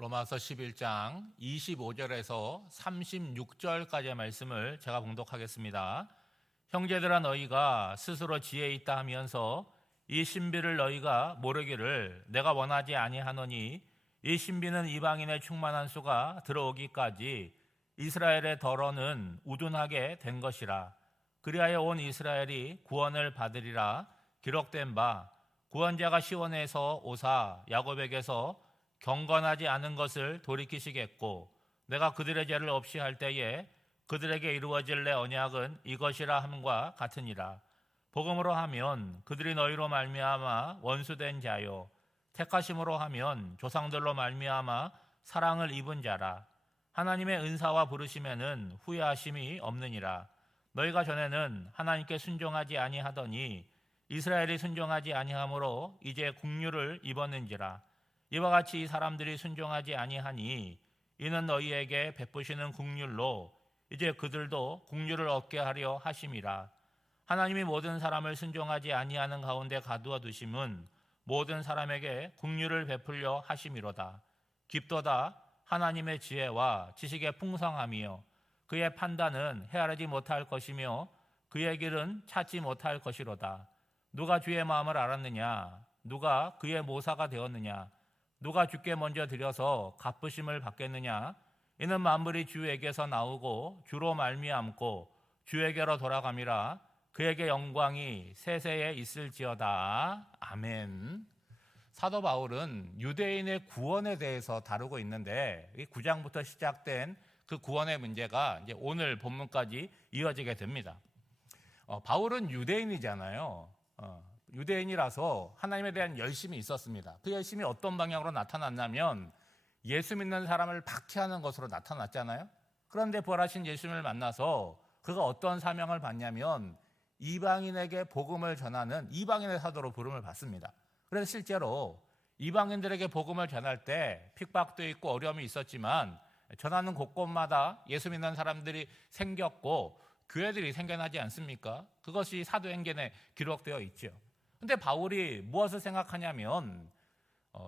로마서 11장 25절에서 36절까지의 말씀을 제가 봉독하겠습니다. 형제들아, 너희가 스스로 지혜 있다 하면서 이 신비를 너희가 모르기를 내가 원하지 아니하노니, 이 신비는 이방인의 충만한 수가 들어오기까지 이스라엘의 덜어는 우둔하게 된 것이라. 그리하여 온 이스라엘이 구원을 받으리라. 기록된 바 구원자가 시온에서 오사 야곱에게서 경건하지 않은 것을 돌이키시겠고, 내가 그들의 죄를 없이 할 때에 그들에게 이루어질 내 언약은 이것이라 함과 같으니라. 복음으로 하면 그들이 너희로 말미암아 원수된 자요, 택하심으로 하면 조상들로 말미암아 사랑을 입은 자라. 하나님의 은사와 부르심에는 후회하심이 없느니라. 너희가 전에는 하나님께 순종하지 아니하더니 이스라엘이 순종하지 아니하므로 이제 국류를 입었는지라. 이와 같이 이 사람들이 순종하지 아니하니 이는 너희에게 베푸시는 국률로 이제 그들도 국률을 얻게 하려 하심이라. 하나님이 모든 사람을 순종하지 아니하는 가운데 가두어 두심은 모든 사람에게 국률을 베풀려 하심이로다. 깊도다 하나님의 지혜와 지식의 풍성함이요, 그의 판단은 헤아리지 못할 것이며 그의 길은 찾지 못할 것이로다. 누가 주의 마음을 알았느냐? 누가 그의 모사가 되었느냐? 누가 주께 먼저 드려서 갚으심을 받겠느냐? 이는 만물이 주에게서 나오고 주로 말미암고 주에게로 돌아감이라. 그에게 영광이 세세에 있을지어다. 아멘. 사도 바울은 유대인의 구원에 대해서 다루고 있는데, 9장부터 시작된 그 구원의 문제가 이제 오늘 본문까지 이어지게 됩니다. 바울은 유대인이잖아요. 유대인이라서 하나님에 대한 열심이 있었습니다. 그 열심이 어떤 방향으로 나타났냐면 예수 믿는 사람을 박해하는 것으로 나타났잖아요. 그런데 부활하신 예수님을 만나서 그가 어떤 사명을 받냐면 이방인에게 복음을 전하는 이방인의 사도로 부름을 받습니다. 그래서 실제로 이방인들에게 복음을 전할 때 핍박도 있고 어려움이 있었지만 전하는 곳곳마다 예수 믿는 사람들이 생겼고 교회들이 생겨나지 않습니까? 그것이 사도행전에 기록되어 있죠. 근데 바울이 무엇을 생각하냐면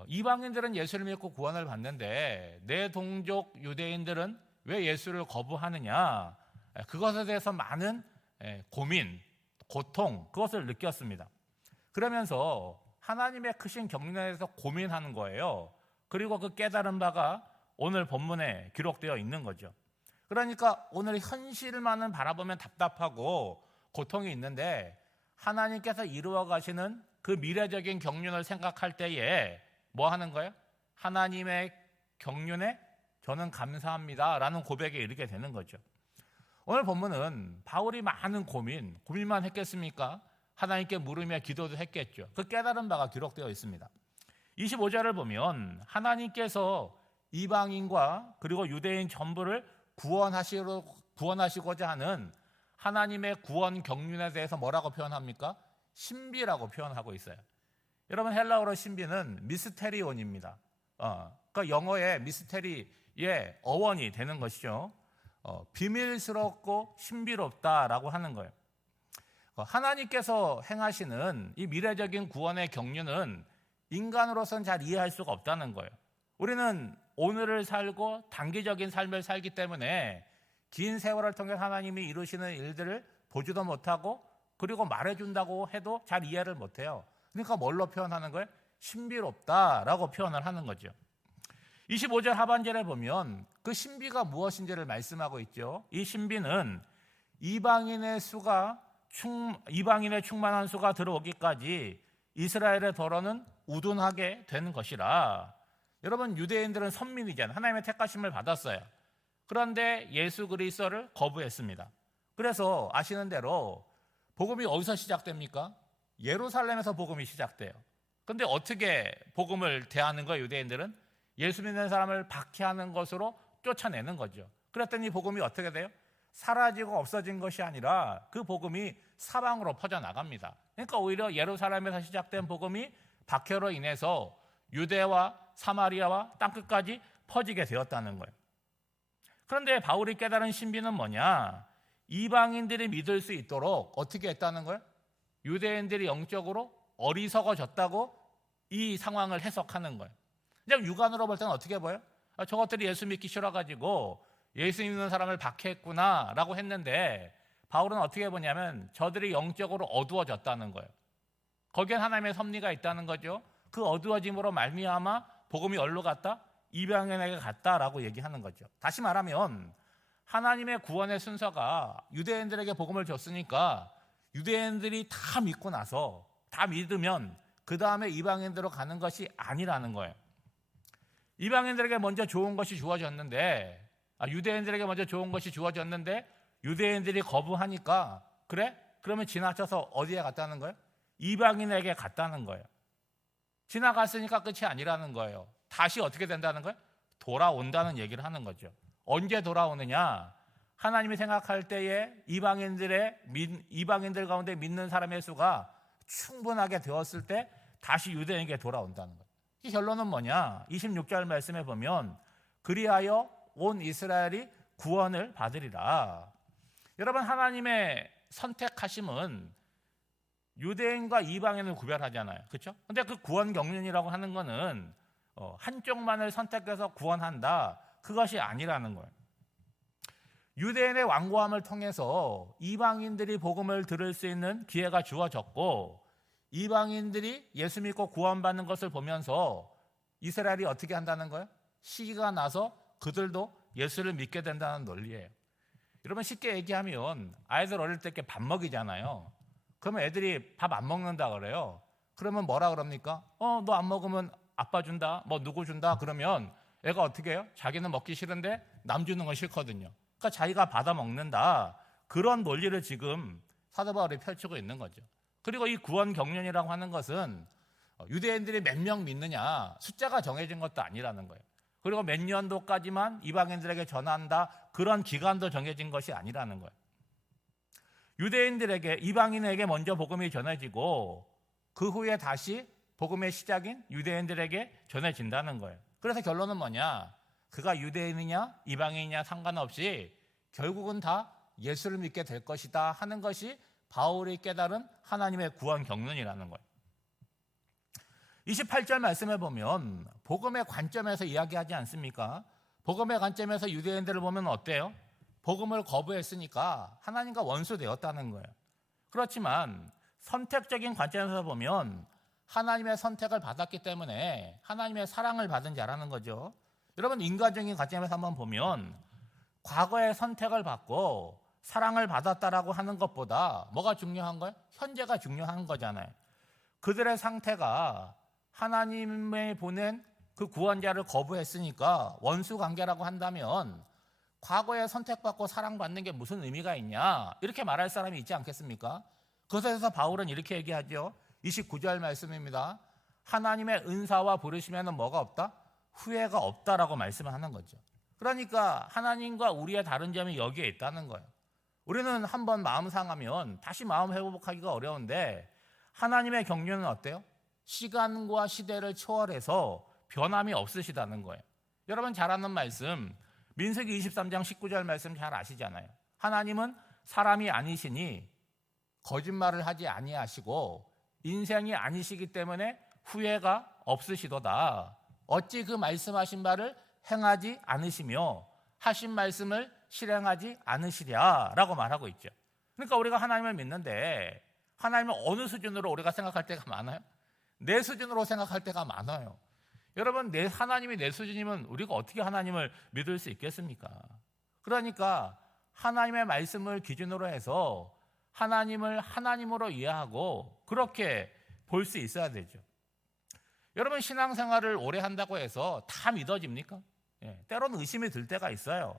이방인들은 예수를 믿고 구원을 받는데 내 동족 유대인들은 왜 예수를 거부하느냐, 그것에 대해서 많은 고민, 고통, 그것을 느꼈습니다. 그러면서 하나님의 크신 경륜에 대해서 고민하는 거예요. 그리고 그 깨달은 바가 오늘 본문에 기록되어 있는 거죠. 그러니까 오늘 현실만은 바라보면 답답하고 고통이 있는데 하나님께서 이루어 가시는 그 미래적인 경륜을 생각할 때에 뭐 하는 거예요? 하나님의 경륜에 저는 감사합니다 라는 고백에 이르게 되는 거죠. 오늘 본문은 바울이 많은 고민만 했겠습니까? 하나님께 물으며 기도도 했겠죠. 그 깨달은 바가 기록되어 있습니다. 25절을 보면 하나님께서 이방인과 그리고 유대인 전부를 구원하시고자 하는 하나님의 구원 경륜에 대해서 뭐라고 표현합니까? 신비라고 표현하고 있어요. 여러분, 헬라어로 신비는 미스테리온입니다. 그러니까 영어의 미스테리의 어원이 되는 것이죠. 비밀스럽고 신비롭다라고 하는 거예요. 하나님께서 행하시는 이 미래적인 구원의 경륜은 인간으로서는 잘 이해할 수가 없다는 거예요. 우리는 오늘을 살고 단기적인 삶을 살기 때문에 긴 세월을 통해 하나님이 이루시는 일들을 보지도 못하고 그리고 말해준다고 해도 잘 이해를 못해요. 그러니까 뭘로 표현하는 거예요? 신비롭다라고 표현을 하는 거죠. 25절 하반절에 보면 그 신비가 무엇인지를 말씀하고 있죠. 이 신비는 이방인의 충만한 수가 들어오기까지 이스라엘의 덜어는 우둔하게 되는 것이라. 여러분, 유대인들은 선민이잖아요. 하나님의 택하심을 받았어요. 그런데 예수 그리스도를 거부했습니다. 그래서 아시는 대로 복음이 어디서 시작됩니까? 예루살렘에서 복음이 시작돼요. 그런데 어떻게 복음을 대하는 거예요? 유대인들은 예수 믿는 사람을 박해하는 것으로 쫓아내는 거죠. 그랬더니 복음이 어떻게 돼요? 사라지고 없어진 것이 아니라 그 복음이 사방으로 퍼져나갑니다. 그러니까 오히려 예루살렘에서 시작된 복음이 박해로 인해서 유대와 사마리아와 땅끝까지 퍼지게 되었다는 거예요. 그런데 바울이 깨달은 신비는 뭐냐? 이방인들이 믿을 수 있도록 어떻게 했다는 거예요? 유대인들이 영적으로 어리석어졌다고 이 상황을 해석하는 거예요. 그냥 육안으로 볼 때는 어떻게 보여요? 저것들이 예수 믿기 싫어가지고 예수 믿는 사람을 박해했구나라고 했는데 바울은 어떻게 보냐면 저들이 영적으로 어두워졌다는 거예요. 거기엔 하나님의 섭리가 있다는 거죠. 그 어두워짐으로 말미암아 복음이 어디로 갔다? 이방인에게 갔다라고 얘기하는 거죠. 다시 말하면 하나님의 구원의 순서가 유대인들에게 복음을 줬으니까 유대인들이 다 믿고 나서 다 믿으면 그 다음에 이방인들로 가는 것이 아니라는 거예요. 이방인들에게 먼저 좋은 것이 주어졌는데 유대인들에게 먼저 좋은 것이 주어졌는데 유대인들이 거부하니까 그래? 그러면 지나쳐서 어디에 갔다는 거예요? 이방인에게 갔다는 거예요. 지나갔으니까 끝이 아니라는 거예요. 다시 어떻게 된다는 거예요? 돌아온다는 얘기를 하는 거죠. 언제 돌아오느냐? 하나님이 생각할 때에 이방인들 가운데 믿는 사람의 수가 충분하게 되었을 때 다시 유대인에게 돌아온다는 거예요. 이 결론은 뭐냐? 26절 말씀에 보면 그리하여 온 이스라엘이 구원을 받으리라. 여러분, 하나님의 선택하심은 유대인과 이방인을 구별하잖아요. 그렇죠? 근데 그 구원 경륜이라고 하는 거는 한쪽만을 선택해서 구원한다. 그것이 아니라는 거예요. 유대인의 완고함을 통해서 이방인들이 복음을 들을 수 있는 기회가 주어졌고 이방인들이 예수 믿고 구원받는 것을 보면서 이스라엘이 어떻게 한다는 거예요? 시기가 나서 그들도 예수를 믿게 된다는 논리예요. 여러분, 쉽게 얘기하면 아이들 어릴 때 이렇게 밥 먹이잖아요. 그러면 애들이 밥 안 먹는다 그래요. 그러면 뭐라 그럽니까? 너 안 먹으면 아빠 준다, 뭐 누구 준다. 그러면 애가 어떻게 해요? 자기는 먹기 싫은데 남 주는 건 싫거든요. 그러니까 자기가 받아 먹는다. 그런 논리를 지금 사도 바울이 펼치고 있는 거죠. 그리고 이 구원 경륜이라고 하는 것은 유대인들이 몇 명 믿느냐 숫자가 정해진 것도 아니라는 거예요. 그리고 몇 년도까지만 이방인들에게 전한다. 그런 기간도 정해진 것이 아니라는 거예요. 유대인들에게 이방인에게 먼저 복음이 전해지고 그 후에 다시 복음의 시작인 유대인들에게 전해진다는 거예요. 그래서 결론은 뭐냐? 그가 유대인이냐 이방인이냐 상관없이 결국은 다 예수를 믿게 될 것이다 하는 것이 바울이 깨달은 하나님의 구원 경륜이라는 거예요. 28절 말씀에 보면 복음의 관점에서 이야기하지 않습니까? 복음의 관점에서 유대인들을 보면 어때요? 복음을 거부했으니까 하나님과 원수 되었다는 거예요. 그렇지만 선택적인 관점에서 보면 하나님의 선택을 받았기 때문에 하나님의 사랑을 받은 자라는 거죠. 여러분, 인간적인 관점에서 한번 보면 과거의 선택을 받고 사랑을 받았다라고 하는 것보다 뭐가 중요한 거예요? 현재가 중요한 거잖아요. 그들의 상태가 하나님의 보낸 그 구원자를 거부했으니까 원수 관계라고 한다면 과거에 선택받고 사랑받는 게 무슨 의미가 있냐 이렇게 말할 사람이 있지 않겠습니까? 그것에 대해서 바울은 이렇게 얘기하죠. 29절 말씀입니다. 하나님의 은사와 부르시면 뭐가 없다? 후회가 없다라고 말씀을 하는 거죠. 그러니까 하나님과 우리의 다른 점이 여기에 있다는 거예요. 우리는 한번 마음 상하면 다시 마음 회복하기가 어려운데 하나님의 경륜은 어때요? 시간과 시대를 초월해서 변함이 없으시다는 거예요. 여러분 잘 아는 말씀 민수기 23장 19절 말씀 잘 아시잖아요. 하나님은 사람이 아니시니 거짓말을 하지 아니하시고 인생이 아니시기 때문에 후회가 없으시도다. 어찌 그 말씀하신 바를 행하지 않으시며 하신 말씀을 실행하지 않으시랴라고 말하고 있죠. 그러니까 우리가 하나님을 믿는데 하나님을 어느 수준으로 우리가 생각할 때가 많아요? 내 수준으로 생각할 때가 많아요. 여러분, 하나님이 내 수준이면 우리가 어떻게 하나님을 믿을 수 있겠습니까? 그러니까 하나님의 말씀을 기준으로 해서 하나님을 하나님으로 이해하고 그렇게 볼 수 있어야 되죠. 여러분, 신앙생활을 오래 한다고 해서 다 믿어집니까? 때로는 의심이 들 때가 있어요.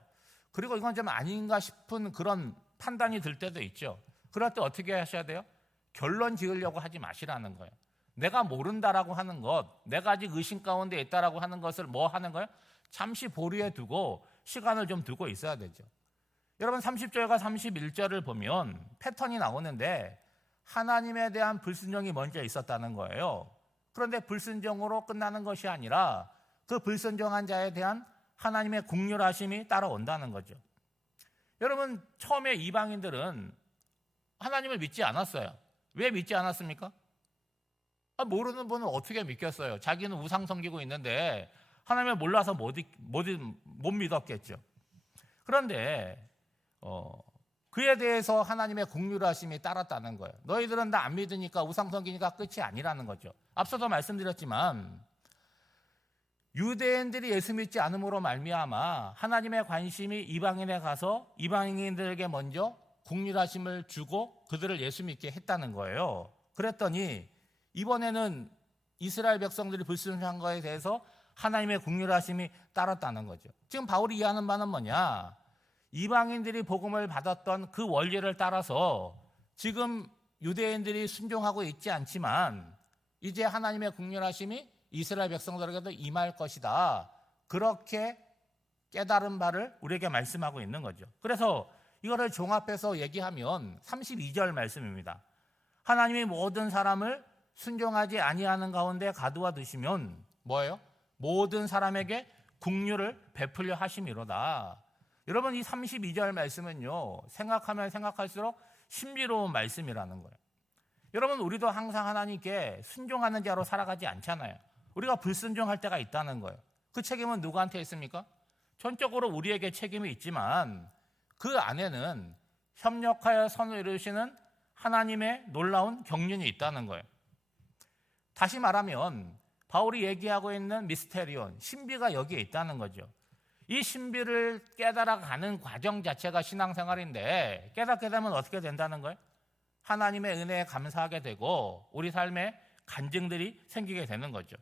그리고 이건 좀 아닌가 싶은 그런 판단이 들 때도 있죠. 그럴 때 어떻게 하셔야 돼요? 결론 지으려고 하지 마시라는 거예요. 내가 모른다라고 하는 것, 내가 아직 의심 가운데 있다라고 하는 것을 뭐 하는 거예요? 잠시 보류해 두고 시간을 좀 두고 있어야 되죠. 여러분 30절과 31절을 보면 패턴이 나오는데 하나님에 대한 불순종이 먼저 있었다는 거예요. 그런데 불순종으로 끝나는 것이 아니라 그 불순종한 자에 대한 하나님의 긍휼하심이 따라온다는 거죠. 여러분 처음에 이방인들은 하나님을 믿지 않았어요. 왜 믿지 않았습니까? 모르는 분은 어떻게 믿겠어요? 자기는 우상 섬기고 있는데 하나님을 몰라서 못 믿었겠죠. 그런데 그에 대해서 하나님의 긍휼하심이 따랐다는 거예요. 너희들은 나 안 믿으니까 우상 섬기니까 끝이 아니라는 거죠. 앞서도 말씀드렸지만 유대인들이 예수 믿지 않음으로 말미암아 하나님의 관심이 이방인에 가서 이방인들에게 먼저 긍휼하심을 주고 그들을 예수 믿게 했다는 거예요. 그랬더니 이번에는 이스라엘 백성들이 불순종한 것에 대해서 하나님의 긍휼하심이 따랐다는 거죠. 지금 바울이 이해하는 바는 뭐냐? 이방인들이 복음을 받았던 그 원리를 따라서 지금 유대인들이 순종하고 있지 않지만 이제 하나님의 긍휼하심이 이스라엘 백성들에게도 임할 것이다. 그렇게 깨달은 바를 우리에게 말씀하고 있는 거죠. 그래서 이거를 종합해서 얘기하면 32절 말씀입니다. 하나님이 모든 사람을 순종하지 아니하는 가운데 가두어 두시면 뭐예요? 모든 사람에게 긍휼을 베풀려 하심이로다. 여러분 이 32절 말씀은요, 생각하면 생각할수록 신비로운 말씀이라는 거예요. 여러분 우리도 항상 하나님께 순종하는 자로 살아가지 않잖아요. 우리가 불순종할 때가 있다는 거예요. 그 책임은 누구한테 있습니까? 전적으로 우리에게 책임이 있지만 그 안에는 협력하여 선을 이루시는 하나님의 놀라운 경륜이 있다는 거예요. 다시 말하면 바울이 얘기하고 있는 미스테리온, 신비가 여기에 있다는 거죠. 이 신비를 깨달아가는 과정 자체가 신앙생활인데 깨닫게 되면 어떻게 된다는 거예요? 하나님의 은혜에 감사하게 되고 우리 삶에 간증들이 생기게 되는 거죠.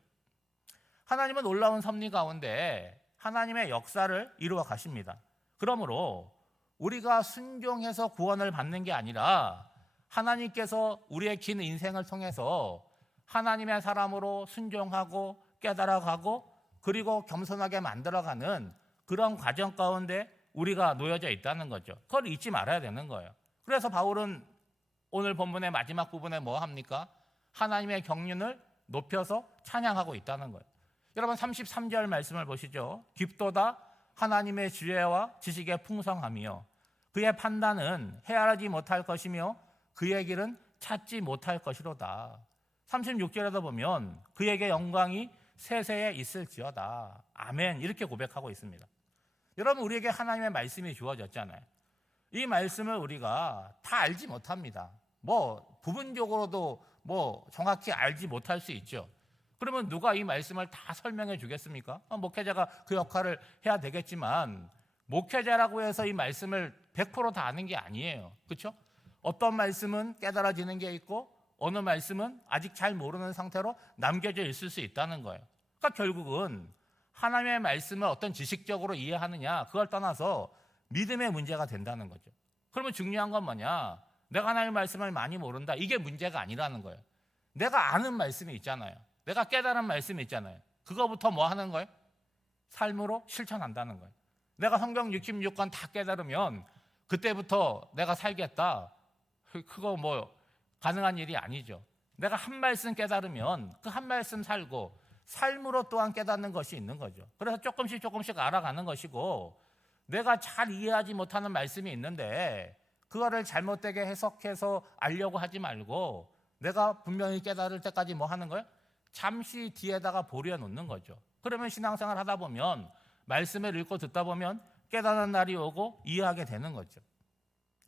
하나님은 놀라운 섭리 가운데 하나님의 역사를 이루어 가십니다. 그러므로 우리가 순종해서 구원을 받는 게 아니라 하나님께서 우리의 긴 인생을 통해서 하나님의 사람으로 순종하고 깨달아가고 그리고 겸손하게 만들어가는 그런 과정 가운데 우리가 놓여져 있다는 거죠. 그걸 잊지 말아야 되는 거예요. 그래서 바울은 오늘 본문의 마지막 부분에 뭐 합니까? 하나님의 경륜을 높여서 찬양하고 있다는 거예요. 여러분 33절 말씀을 보시죠. 깊도다 하나님의 지혜와 지식의 풍성함이요 그의 판단은 헤아리지 못할 것이며 그의 길은 찾지 못할 것이로다. 36절에도 보면 그에게 영광이 세세에 있을지어다. 아멘. 이렇게 고백하고 있습니다. 여러분 우리에게 하나님의 말씀이 주어졌잖아요. 이 말씀을 우리가 다 알지 못합니다. 부분적으로도 정확히 알지 못할 수 있죠. 그러면 누가 이 말씀을 다 설명해 주겠습니까? 목회자가 그 역할을 해야 되겠지만 목회자라고 해서 이 말씀을 100% 다 아는 게 아니에요. 그렇죠? 어떤 말씀은 깨달아지는 게 있고 어느 말씀은 아직 잘 모르는 상태로 남겨져 있을 수 있다는 거예요. 그러니까 결국은 하나님의 말씀을 어떤 지식적으로 이해하느냐 그걸 떠나서 믿음의 문제가 된다는 거죠. 그러면 중요한 건 뭐냐? 내가 하나님의 말씀을 많이 모른다. 이게 문제가 아니라는 거예요. 내가 아는 말씀이 있잖아요. 내가 깨달은 말씀이 있잖아요. 그거부터 뭐 하는 거예요? 삶으로 실천한다는 거예요. 내가 성경 66권 다 깨달으면 그때부터 내가 살겠다. 그거 가능한 일이 아니죠. 내가 한 말씀 깨달으면 그 한 말씀 살고 삶으로 또한 깨닫는 것이 있는 거죠. 그래서 조금씩 알아가는 것이고 내가 잘 이해하지 못하는 말씀이 있는데 그거를 잘못되게 해석해서 알려고 하지 말고 내가 분명히 깨달을 때까지 뭐 하는 거예요? 잠시 뒤에다가 보려 놓는 거죠. 그러면 신앙생활 하다 보면 말씀을 읽고 듣다 보면 깨닫는 날이 오고 이해하게 되는 거죠.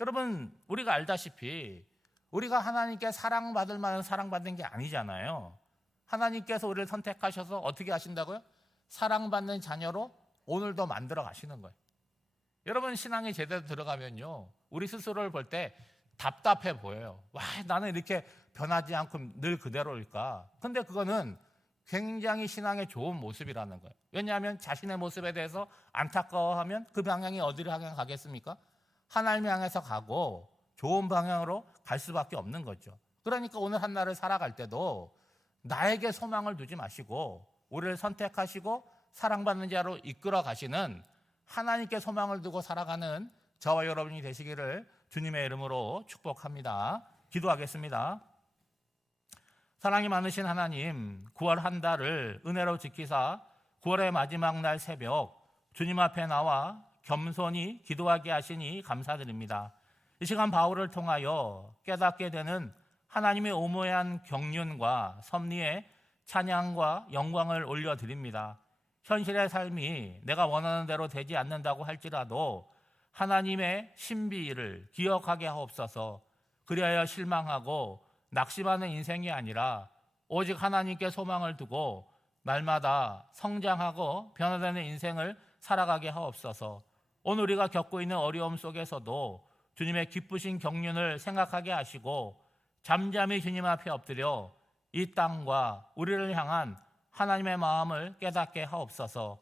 여러분 우리가 알다시피 우리가 하나님께 사랑받을 만한 사랑받는 게 아니잖아요. 하나님께서 우리를 선택하셔서 어떻게 하신다고요? 사랑받는 자녀로 오늘도 만들어 가시는 거예요. 여러분 신앙이 제대로 들어가면요 우리 스스로를 볼 때 답답해 보여요. 와, 나는 이렇게 변하지 않고 늘 그대로일까? 근데 그거는 굉장히 신앙의 좋은 모습이라는 거예요. 왜냐하면 자신의 모습에 대해서 안타까워하면 그 방향이 어디를 향해 가겠습니까? 하나님을 향해서 가고 좋은 방향으로 갈 수밖에 없는 거죠. 그러니까 오늘 한날을 살아갈 때도 나에게 소망을 두지 마시고 우리를 선택하시고 사랑받는 자로 이끌어 가시는 하나님께 소망을 두고 살아가는 저와 여러분이 되시기를 주님의 이름으로 축복합니다. 기도하겠습니다. 사랑이 많으신 하나님, 9월 한 달을 은혜로 지키사 9월의 마지막 날 새벽 주님 앞에 나와 겸손히 기도하게 하시니 감사드립니다. 이 시간 바울을 통하여 깨닫게 되는 하나님의 오묘한 경륜과 섭리에 찬양과 영광을 올려드립니다. 현실의 삶이 내가 원하는 대로 되지 않는다고 할지라도 하나님의 신비를 기억하게 하옵소서. 그리하여 실망하고 낙심하는 인생이 아니라 오직 하나님께 소망을 두고 날마다 성장하고 변화되는 인생을 살아가게 하옵소서. 오늘 우리가 겪고 있는 어려움 속에서도 주님의 기쁘신 경륜을 생각하게 하시고 잠잠히 주님 앞에 엎드려 이 땅과 우리를 향한 하나님의 마음을 깨닫게 하옵소서.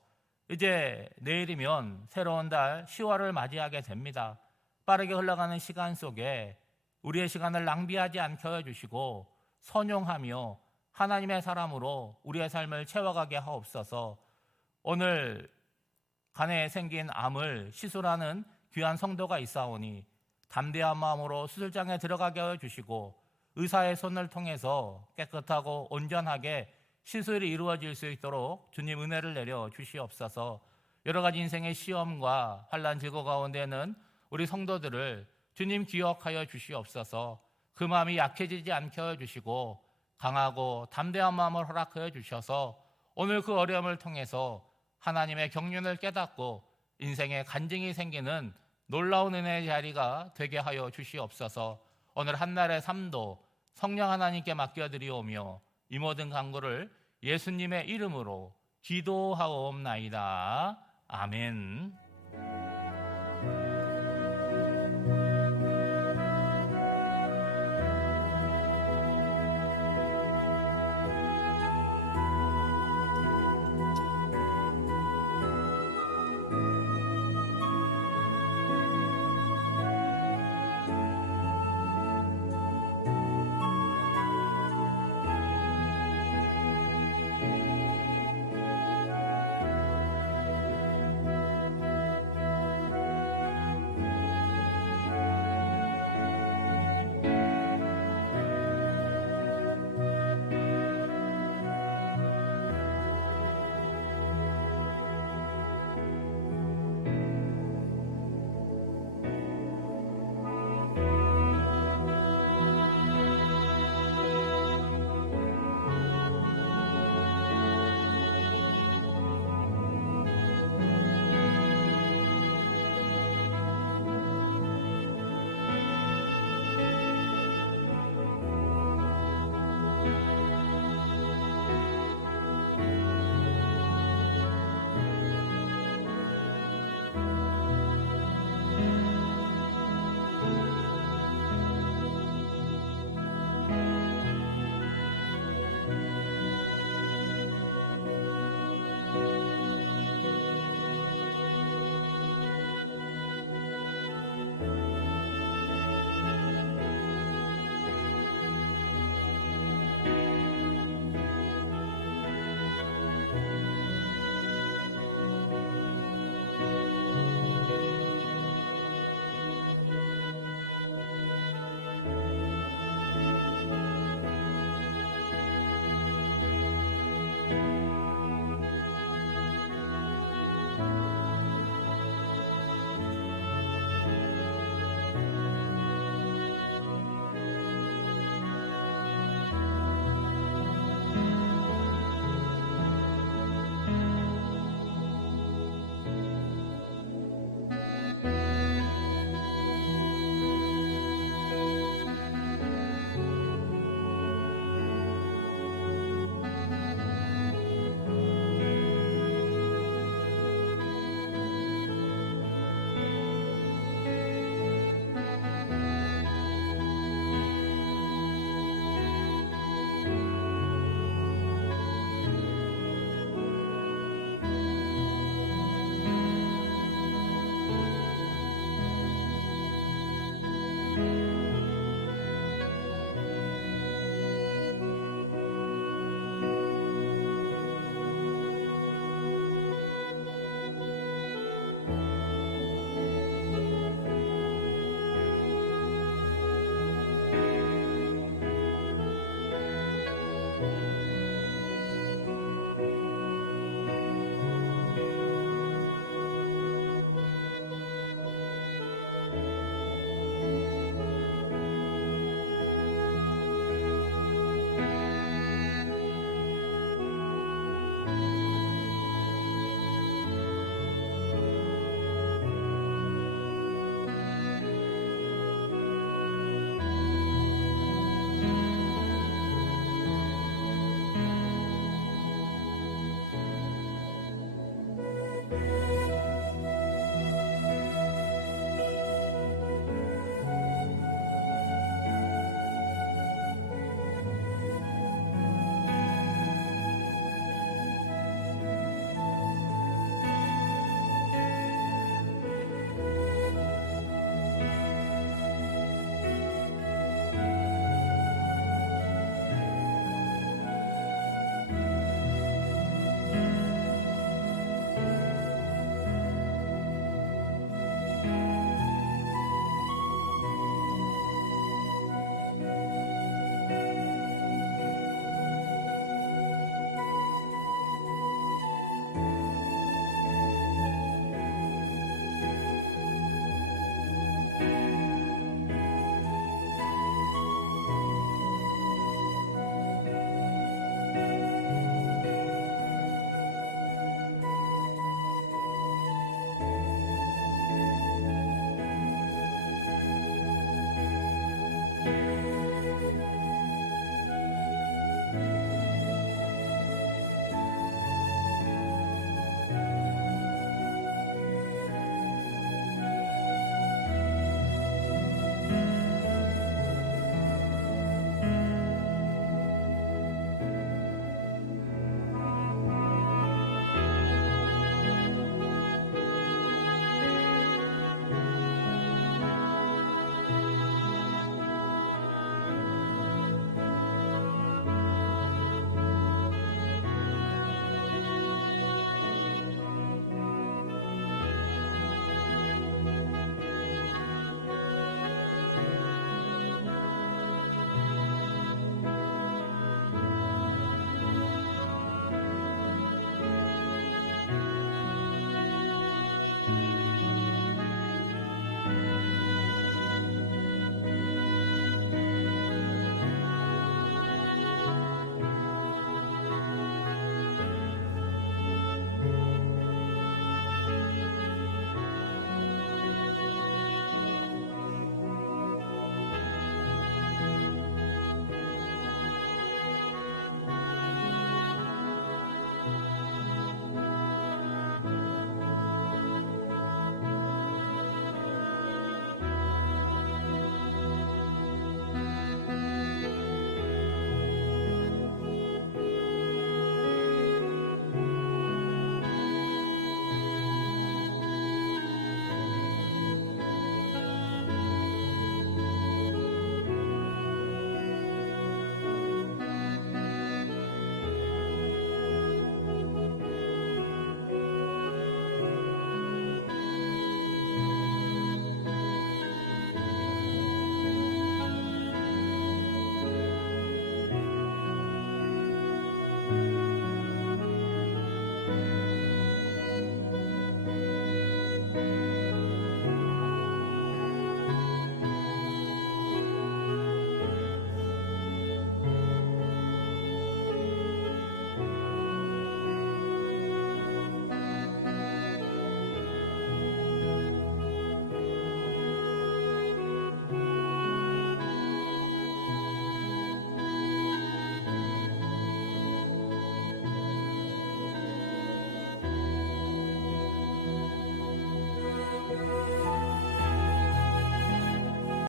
이제 내일이면 새로운 달 10월을 맞이하게 됩니다. 빠르게 흘러가는 시간 속에 우리의 시간을 낭비하지 않게 해주시고 선용하며 하나님의 사람으로 우리의 삶을 채워가게 하옵소서. 오늘 간에 생긴 암을 시술하는 귀한 성도가 있사오니 담대한 마음으로 수술장에 들어가게 해주시고 의사의 손을 통해서 깨끗하고 온전하게 시술이 이루어질 수 있도록 주님 은혜를 내려 주시옵소서. 여러 가지 인생의 시험과 환난 질고 가운데는 우리 성도들을 주님 기억하여 주시옵소서. 그 마음이 약해지지 않게 해주시고 강하고 담대한 마음을 허락하여 주셔서 오늘 그 어려움을 통해서 하나님의 경륜을 깨닫고 인생에 간증이 생기는 놀라운 은혜의 자리가 되게 하여 주시옵소서. 오늘 한날의 삶도 성령 하나님께 맡겨드리오며 이 모든 간구를 예수님의 이름으로 기도하옵나이다. 아멘.